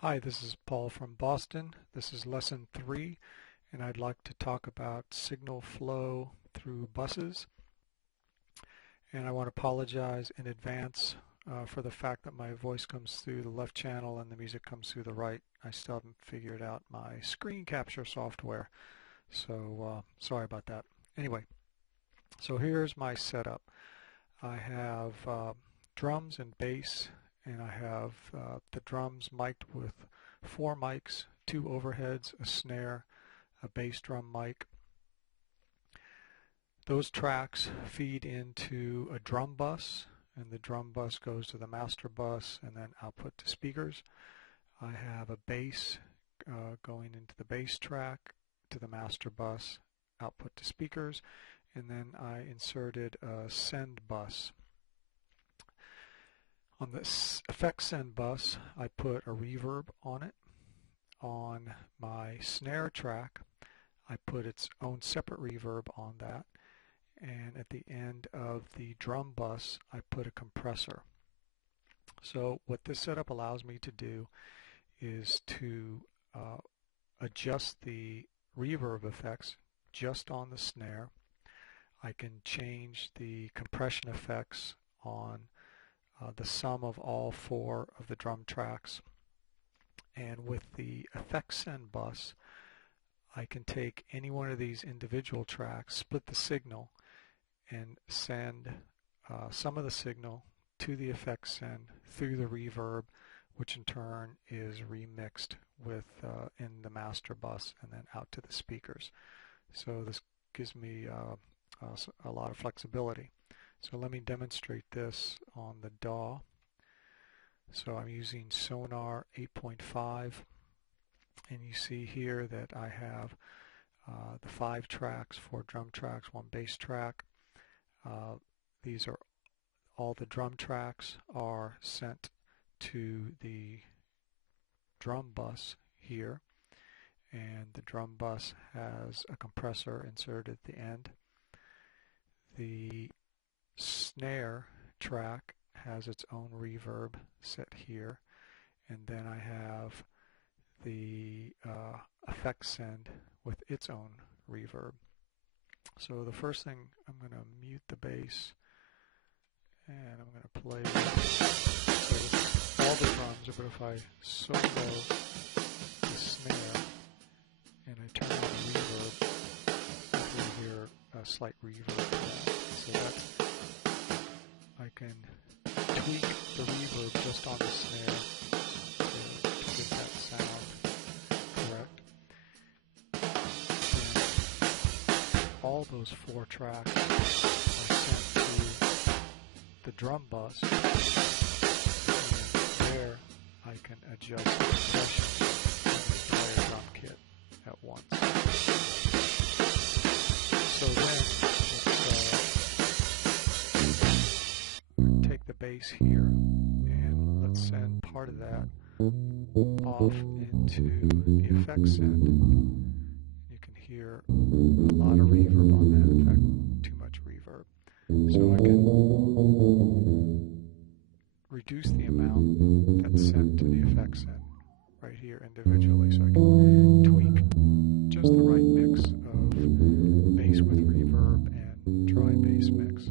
Hi, this is Paul from Boston. This is lesson 3, and I'd like to talk about signal flow through buses. And I want to apologize in advance for the fact that my voice comes through the left channel and the music comes through the right. I still haven't figured out my screen capture software, so sorry about that. Anyway, so here's my setup. I have drums and bass, and I have the drums mic'd with 4 mics, 2 overheads, a snare, a bass drum mic. Those tracks feed into a drum bus, and the drum bus goes to the master bus and then output to speakers. I have a bass going into the bass track to the master bus, output to speakers, and then I inserted a send bus. On the effects send bus, I put a reverb on it. On my snare track, I put its own separate reverb on that. And at the end of the drum bus, I put a compressor. So what this setup allows me to do is to adjust the reverb effects just on the snare. I can change the compression effects on the sum of all 4 of the drum tracks. And with the effects send bus, I can take any one of these individual tracks, split the signal, and send some of the signal to the effects send through the reverb, which in turn is remixed with in the master bus and then out to the speakers. So this gives me a lot of flexibility. So let me demonstrate this on the DAW. So I'm using Sonar 8.5, and you see here that I have the 5 tracks, 4 drum tracks, 1 bass track. These are all the drum tracks are sent to the drum bus here, and the drum bus has a compressor inserted at the end. The snare track has its own reverb set here, and then I have the effects send with its own reverb. So the first thing, I'm going to mute the bass, and I'm going to play all the drums, but if I solo the snare and I turn on the reverb, you'll hear a slight reverb. So that's, I can tweak the reverb just on the snare to get that sound correct. And all those 4 tracks are sent to the drum bus, and there I can adjust the compression of the entire drum kit at once. So then let's take the bass here, and let's send part of that off into the effects send. You can hear a lot of reverb on that, in fact too much reverb. So I can reduce the amount that's sent to the effects send right here individually, so I can tweak just the right mix of bass with reverb and dry bass mix.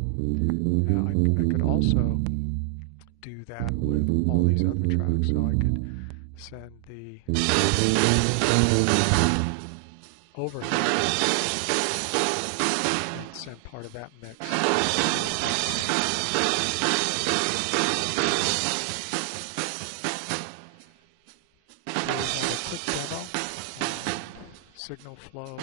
Now I could also do that with all these other tracks, so I could send the overhead and send part of that mix. Here's a quick demo on signal flow.